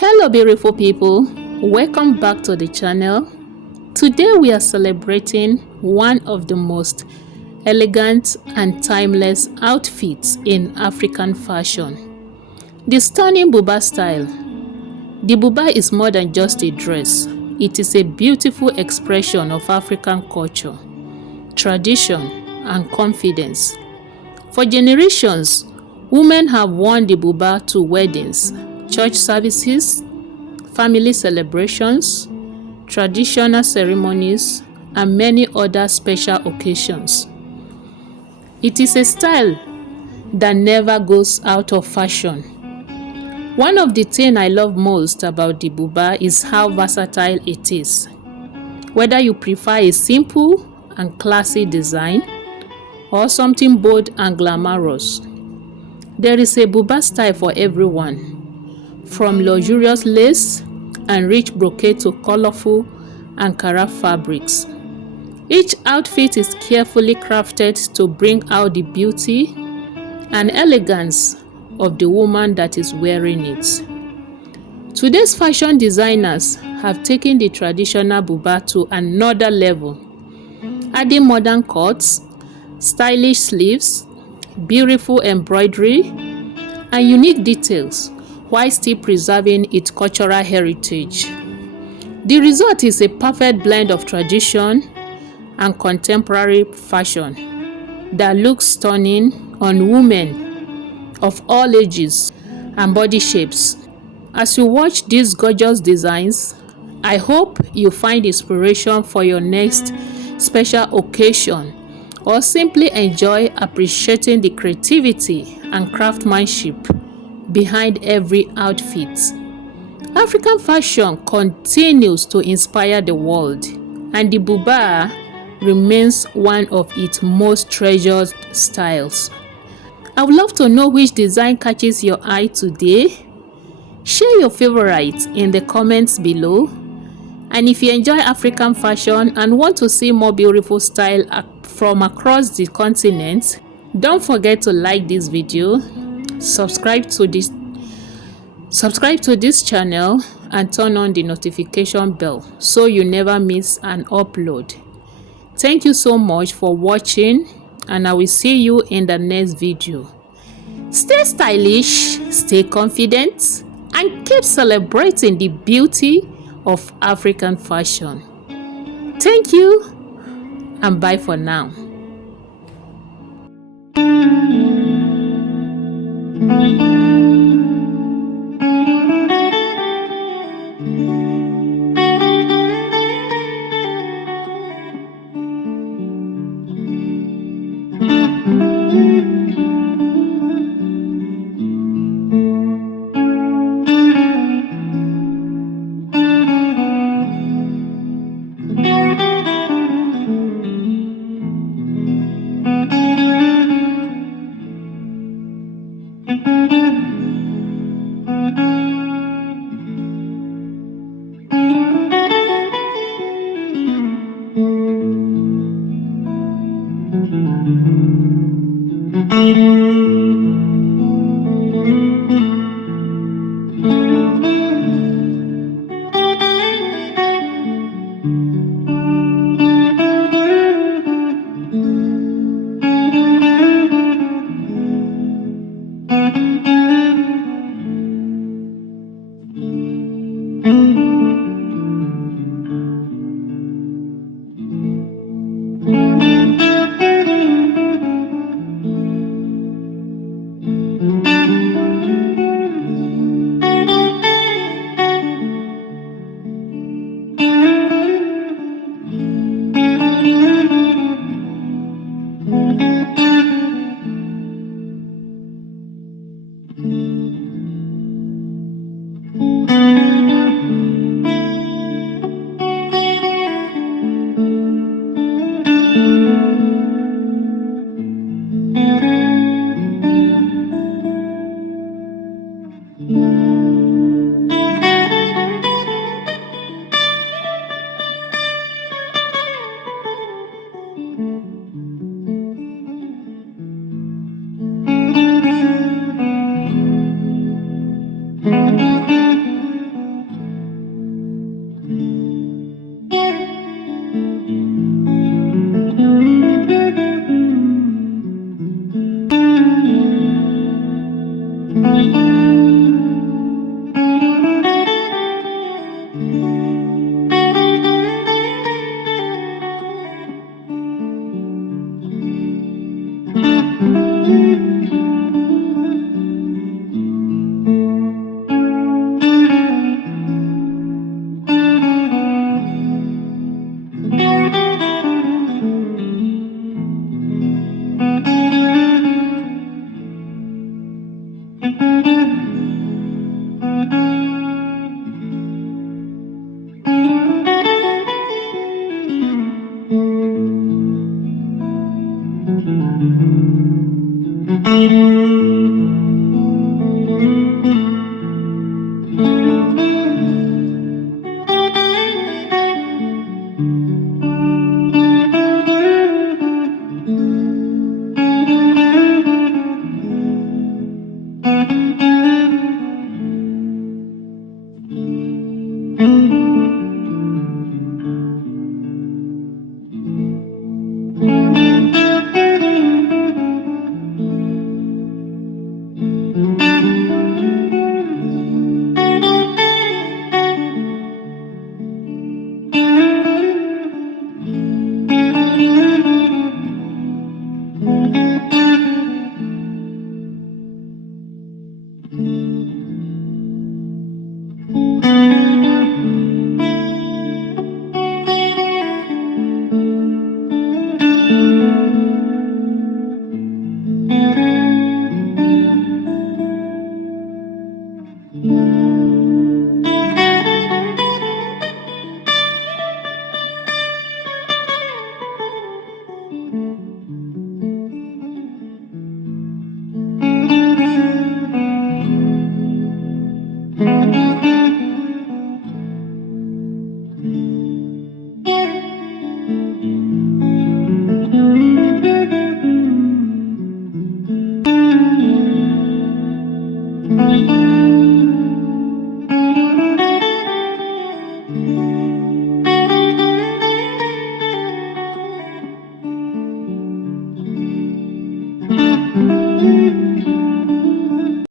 Hello beautiful people, welcome back to the channel. Today we are celebrating one of the most elegant and timeless outfits in African fashion, the stunning Buba style. The Buba is more than just a dress. It is a beautiful expression of African culture, tradition and confidence. For generations, women have worn the Buba to weddings, church services, family celebrations, traditional ceremonies, and many other special occasions. It is a style that never goes out of fashion. One of the things I love most about the Buba is how versatile it is. Whether you prefer a simple and classy design or something bold and glamorous, there is a Buba style for everyone. From luxurious lace and rich brocade to colorful Ankara fabrics. Each outfit is carefully crafted to bring out the beauty and elegance of the woman that is wearing it. Today's fashion designers have taken the traditional Buba to another level, adding modern cuts, stylish sleeves, beautiful embroidery, and unique details, while still preserving its cultural heritage. The result is a perfect blend of tradition and contemporary fashion that looks stunning on women of all ages and body shapes. As you watch these gorgeous designs, I hope you find inspiration for your next special occasion or simply enjoy appreciating the creativity and craftsmanship behind every outfit. African fashion continues to inspire the world, and the Buba remains one of its most treasured styles. I would love to know which design catches your eye today. Share your favorites in the comments below. And if you enjoy African fashion and want to see more beautiful style from across the continent, don't forget to like this video, subscribe to this channel, and turn on the notification bell so you never miss an upload. Thank you so much for watching, and I will see you in the next video. Stay stylish, stay confident, and keep celebrating the beauty of African fashion. Thank you, and bye for now.